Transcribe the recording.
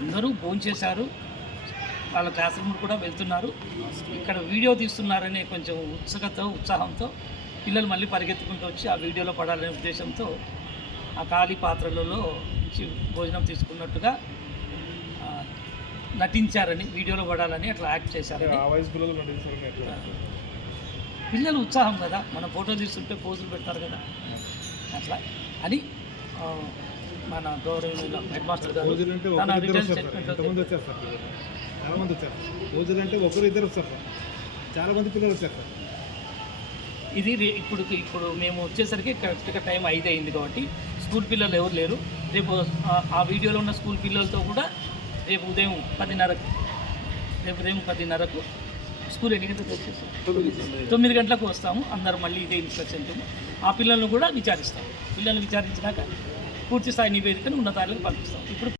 అందరూ భోంచేశారు. వాళ్ళ class room కూడా వెళ్తున్నారు. ఇక్కడ వీడియో తీస్తున్నారనే కొంచెం ఉత్సుకత ఉత్సాహంతో పిల్లలు మళ్ళీ పరిగెత్తుకుంటూ వచ్చి ఆ వీడియోలో పడాలనే ఉద్దేశంతో ఆ ఖాళీ పాత్రలలో నుంచి భోజనం తీసుకున్నట్టుగా నటించారని వీడియోలో పడాలని అట్లా యాక్ట్ వయసు పిల్లలు ఉత్సాహం కదా. మన ఫోటో తీస్తుంటే పోజులు పెడతారు కదా. అట్లా అని మన గౌరవ హెడ్ మాస్టర్ గారు తన రిటర్న్ చాలా మంది వచ్చారు రోజులు అంటే ఒకరు ఇద్దరు వస్తారు సార్ చాలా మంది పిల్లలు వచ్చారు సార్ ఇది ఇప్పుడు ఇప్పుడు మేము వచ్చేసరికి కరెక్ట్గా టైం ఐదు అయింది కాబట్టి స్కూల్ పిల్లలు ఎవరు లేరు. రేపు ఆ- ఆ వీడియోలో ఉన్న స్కూల్ పిల్లలతో కూడా రేపు ఉదయం పదిన్నరకు రేపు ఉదయం పదిన్నరకు స్కూల్ ఎన్ని గంటలకు వచ్చేస్తాం తొమ్మిది. గంటలకు వస్తాము. అందరు మళ్ళీ ఇదే ఇన్స్ట్రక్షన్ ఆ పిల్లలను కూడా విచారిస్తాం పిల్లల్ని విచారించినాక పూర్తి స్థాయి నివేదికను ఉన్నతాలకు పంపిస్తాం. ఇప్పుడు